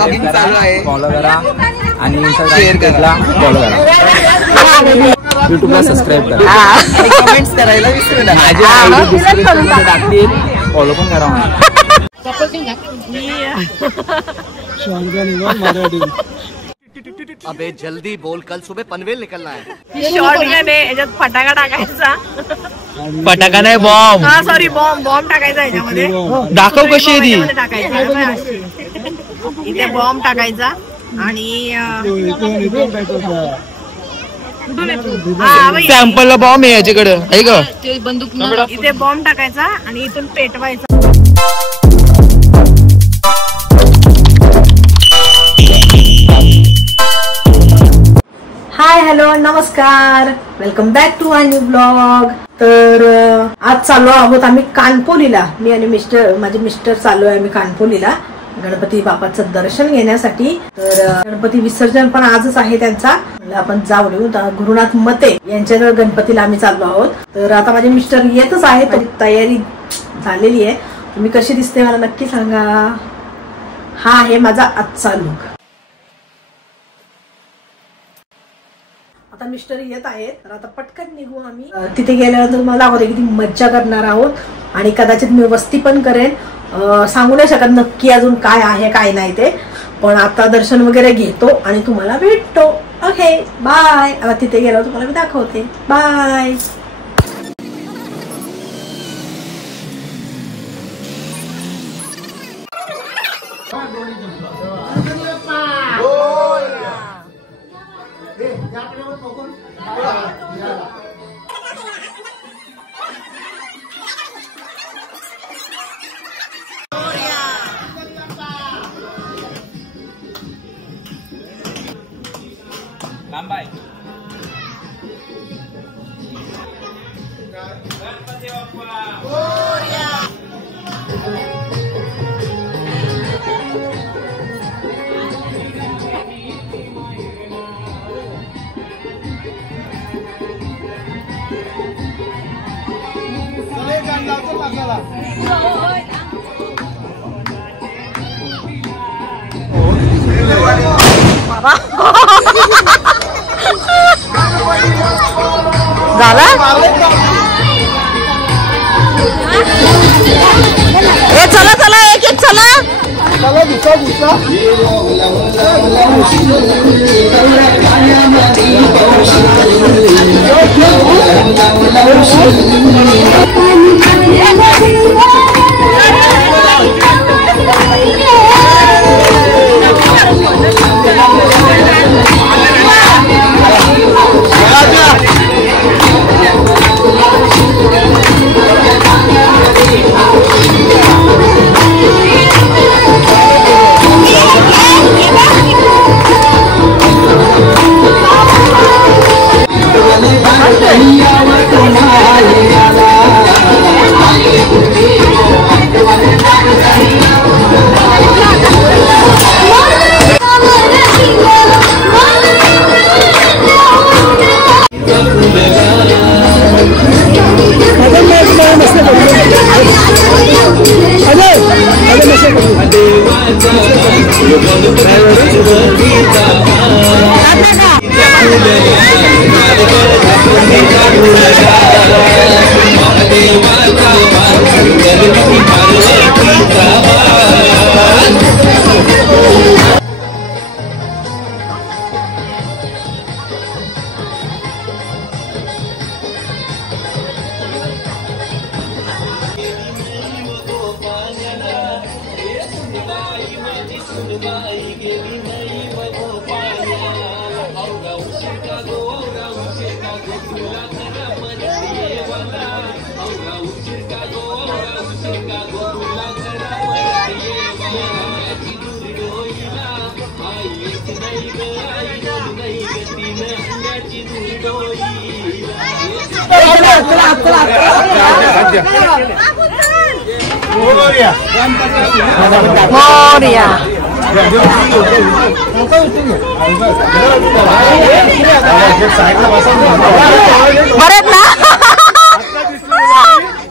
Blogging चालू आहे, follow करा आणि इंस्टाग्रामला फॉलो करा, युट्यूबला सबस्क्राईब करा आणि कमेंट्स करायला विसरू नका. माझी आयडी डिस्क्रिप्शनमध्ये टाकतील, फॉलो पण करा. अबे जल्दी बोल, कल सुबह पनवेल निकलना है. शॉर्टगन आहे, याच्यात फटाका टाकायचा. फटाका नाही, बॉम्ब. हा सॉरी, बॉम्ब टाकायचा याच्यामध्ये. दाखव कशी आहे ती. इथे बॉम्ब टाकायचा आणि सॅम्पलला बॉम्ब आहे याच्याकडे, आहे का बंदूक. इथे बॉम्ब टाकायचा आणि इथून पेटवायचा. हाय, हॅलो, नमस्कार, welcome back to a new blog. तर आज चाललो आहोत आम्ही कानपोलीला. मी आणि माझे मिस्टर चाललो आहे आम्ही कानपोलीला गणपती बाप्पाचं दर्शन घेण्यासाठी. तर गणपती विसर्जन पण आजच आहे त्यांचा. आपण जाऊन येऊ. गुरुनाथ मते यांच्या गणपतीला आम्ही चाललो आहोत. तर आता माझे मिस्टर येतच आहे, तर तयारी झालेली आहे. तुम्ही कशी दिसते मला नक्की सांगा. हा आहे माझा आजचा लुक. आता मिस्टर येत आहेत, तर आता पटकन निघू आम्ही. तिथे गेल्यानंतर मला दाखवते किती मज्जा करणार आहोत आणि कदाचित मी वस्ती पण करेन. सांगू नाही शकत नक्की अजून काय आहे काय नाही ते, पण आता दर्शन वगैरे घेतो आणि तुम्हाला भेटतो. Okay, bye. आता तिथे गेल्यावर तुम्हाला मी दाखवते. बाय. झाला ए, चला चला, एक एक चला. बरेच ना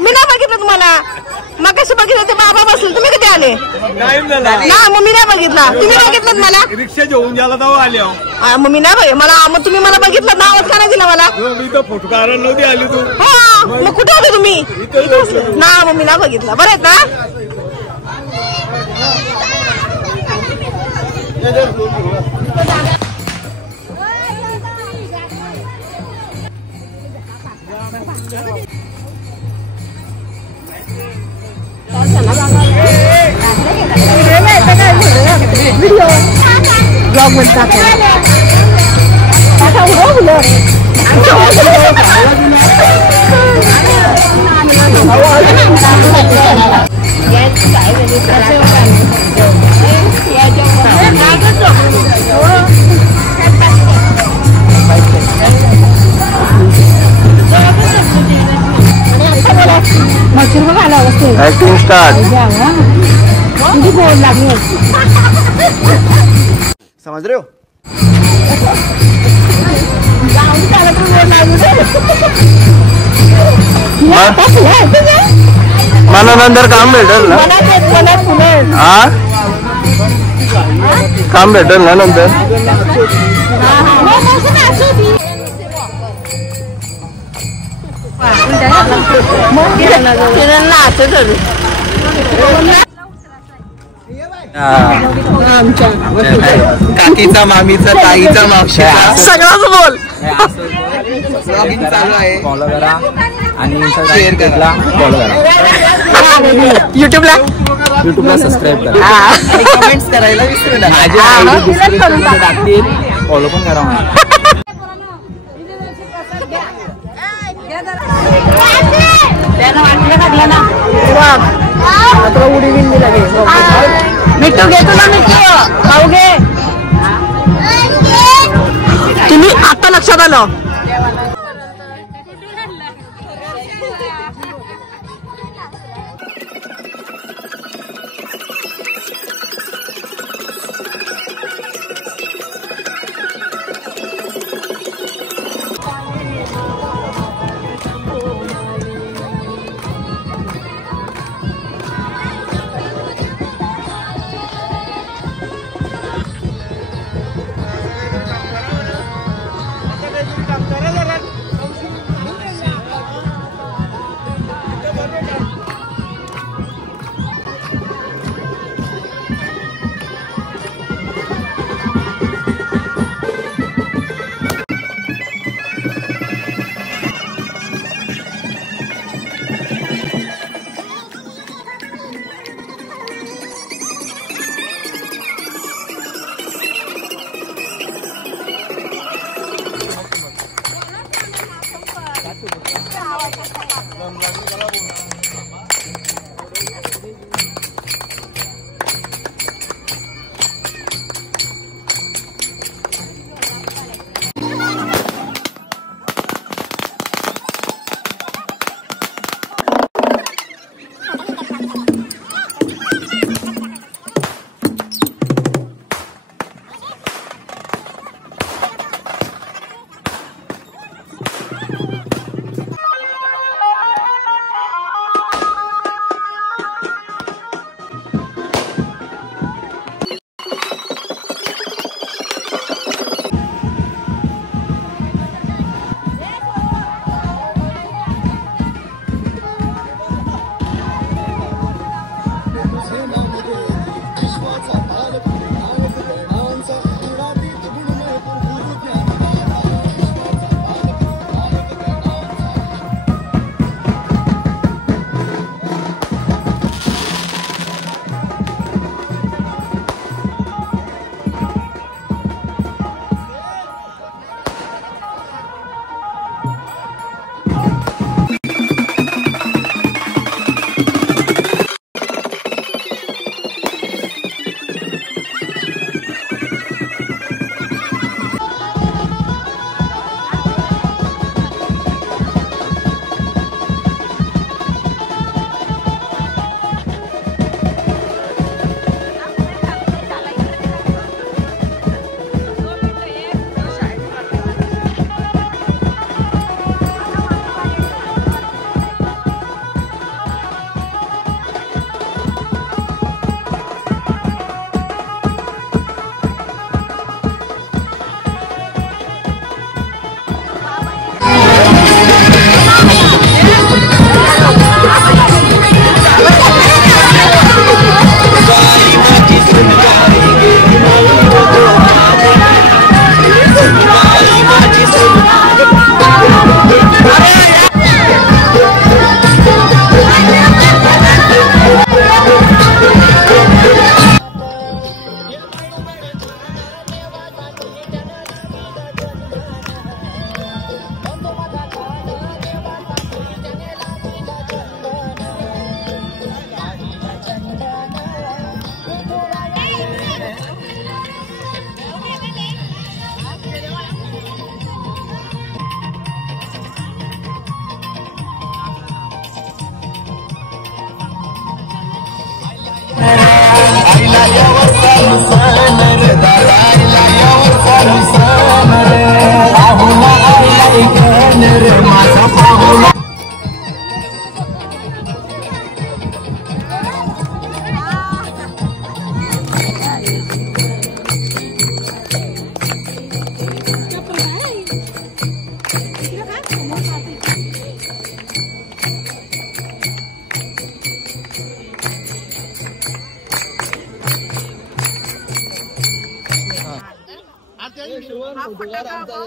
मी नाही बघितलं तुम्हाला. मग कशी बघितलं ते बाबा बसले, तुम्ही कधी आले? ना मम्मी नाही बघितला. तुम्ही बघितलं मला रिक्षा घेऊन गेला तेव्हा आले मम्मी नाही बघ मला. मग तुम्ही मला बघितलं ना, आवाज का नाही दिला मला? मी तर फोटो काढायला नव्हती आली तू. हा मग कुठे होते तुम्ही? ना मम्मी नाही बघितलं. बरं आहेत ना? ब्लॉग मध्ये ऍक्टिंग स्टार्ट. समझ रहे हो? मला नंतर काम भेटेल ना? हा काम भेटेल ना नंतर? काकीचा, मामीचा, ताईचा, मावशीचा सगळंच बोल. ब्लॉगिंग चालू आहे. फॉलो करा आणि इंस्टाग्रामला फॉलो करा. युट्यूबला सबस्क्राईब करा आणि कमेंट्स करायला विसरू नका. माझे आयडी डिस्क्रिप्शन मध्ये टाकतील. फॉलो पण करा मला. उडी बिंदी लागे. मिठू घेतो ना, मिठू खाऊ घे. तुम्ही आता लक्षात आलं.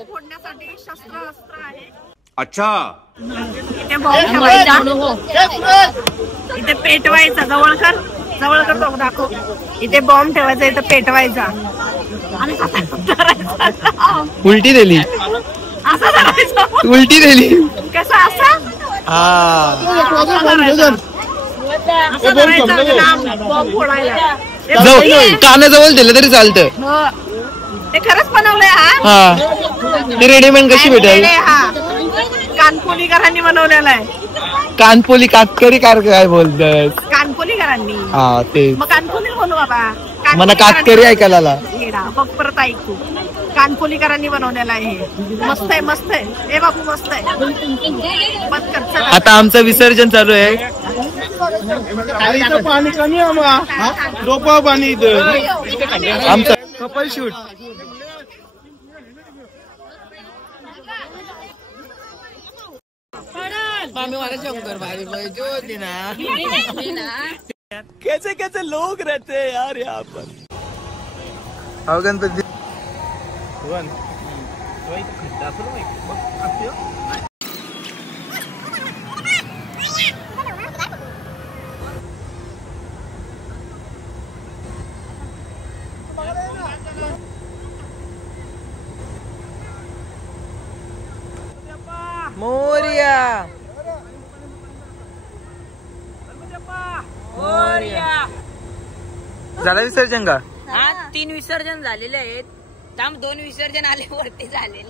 फोडण्यासाठी शस्त्र आहे. अच्छा इथे बॉम्ब ठेवायचा, इथे पेटवायचा. जवळ कर बघ दाखव. इथे बॉम्ब ठेवायचा, इथे पेटवायचा आणि उलटी दिली, असं करायचं. उलटी दिली. कसं असं बॉम्ब फोडायला. कानाजवळ दिलं तरी चालतं. ते खरंच बनवलंय. हा ते रेडीमेड कशी भेटेल? कानपोलीकरांनी बनवलेला आहे. कानपोली कातकरी काय बोलत? कानपोलीकरांनी. हा ते मग कानपोली बोलू बाबा. मला कातकरी ऐकायला आला. बघ परत ऐकू. कानपोलीकरांनी बनवलेला आहे. मस्त आहे, मस्त आहे. ए बाबू मस्त आहे. आता आमचं विसर्जन चालू आहे. पाणी कमी डोपा पाणी आमचं कपल शूट. कैसे कैसे लोग रहते हैं यार यहाँ पर. गणपती मोरया. झालं विसर्जन का? हा 3 विसर्जन झालेले आहेत. थांब 2 विसर्जन आले वरती झालेलं.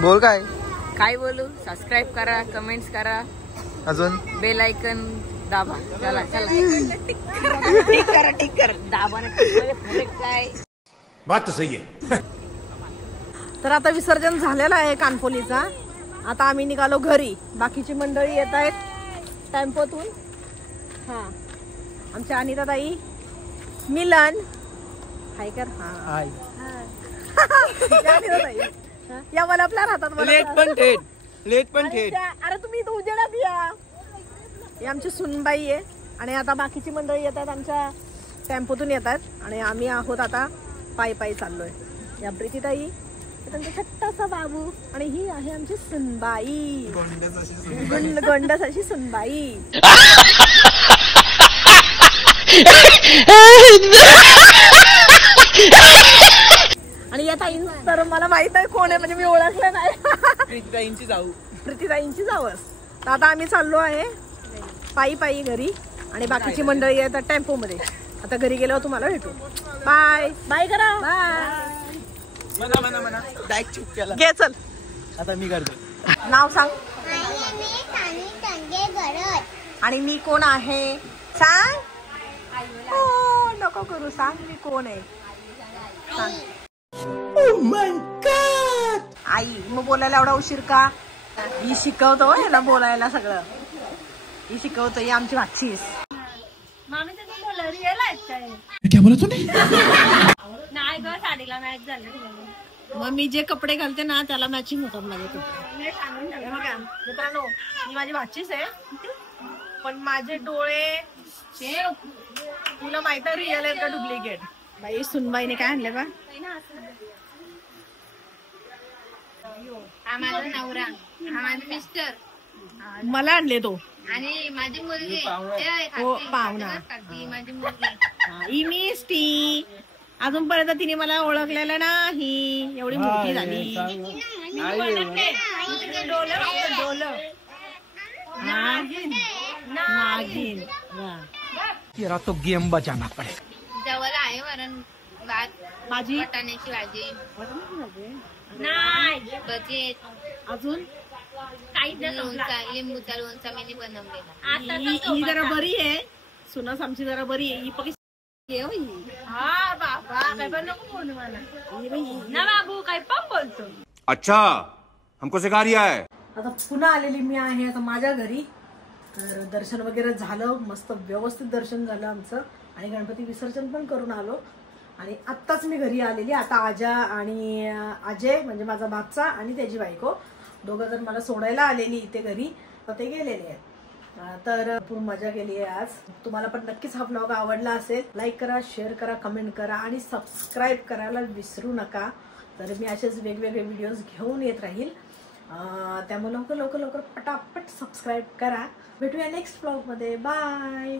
बोल काय काय बोलू? सबस्क्राईब करा, कमेंट्स करा, अजून बेल आयकन दाबा. चला ठीक कर दाबा. काय बात तो सही है. तर आता विसर्जन झालेलं आहे कानपोलीचा. आता आम्ही निघालो घरी. बाकीची मंडळी येत आहेत टेम्पोतून. हा आमच्या अनिता ताई, मिलन हाय कर. हा या मला आपल्या राहतात. लेट पण थेट. अरे तुम्ही इथं उजेडात या. ही आमची सुनबाई आहे. आणि आता बाकीची मंडळी येतात आमच्या टेम्पोतून येतात. आणि आम्ही आहोत आता पायी चाललोय. या प्रीतीताई, त्यांचा छोटासा बाबू, आणि ही आहे आमची सुनबाई, गोंडस अशी सुनबाई. आणि या ताई तर मला माहित आहे कोण आहे, म्हणजे मी ओळखलं नाही. प्रीतीताईंची जावस. तर आता आम्ही चाललो आहे पायी घरी. आणि बाकीची मंडळी येतात टेम्पो मध्ये. आता घरी गेल्यावर तुम्हाला भेटू. बाय बाय करा. बाय घे चल. आता मी करतो. नाव सांग. आणि मी कोण आहे सांग. हो नको करू, सांग मी कोण आहे सांग. आई मग बोलायला एवढा उशीर का? ही शिकवतो याला बोलायला सगळं. ही शिकवतो. ही आमची भाचीस. क्या बोला तूने? नाही ग, साडीला मॅच झालं. मग मी जे कपडे घालते ना त्याला मॅचिंग होतात माझे कपडे. बघा मित्रांनो, ही माझी भाचीस आहे. पण माझे डोळे तुला माहित आहे रिअल आहे का डुप्लिकेट? बाई सुनबाईने काय आणले बा? हा माझा नवरा, हा माझा मिस्टर. मला आणले तो. आणि माझी मुलगी हो पाहुणा. माझी मुलगी ही मिस टी. अजूनपर्यंत तिने मला ओळखलेलं नाही. एवढी मोठी झाली. तो गेम बजाना पड़े. जवळ आहे वरण भात भाजी वाटाण्याची भाजी नाही भजी अजून लिंबूचा लोणचा मी बनवलेला. ही जरा बरी आहे सुनास आमची जरा बरी आहे. ही पकी हा बाबा काय पण नको बोलू मला ना बाबू काय पण बोलतो. अच्छा हमको सिखा रिया है. आता पुन्हा आलेली मी आहे आता माझ्या घरी. तर दर्शन वगैरे झालं मस्त व्यवस्थित दर्शन झालं आमचं आणि गणपती विसर्जन पण करून आलो आणि आत्ताच मी घरी आलेली. आता आजा आणि अजय म्हणजे माझा भाचा आणि त्याची बायको दोघं जण मला सोडायला आलेली इथे घरी तर ते गेलेले आहेत. तर भरपूर मजा केली आहे आज. तुम्हाला पण नक्कीच हा ब्लॉग आवडला असेल. लाईक करा, शेअर करा, कमेंट करा आणि सबस्क्राईब करायला विसरू नका. तर मी असेच वेगवेगळे व्हिडिओज घेऊन येत राहील. त्यामुळे लवकर पटापट सबस्क्राईब करा. भेटूया नेक्स्ट ब्लॉग मध्ये. बाय.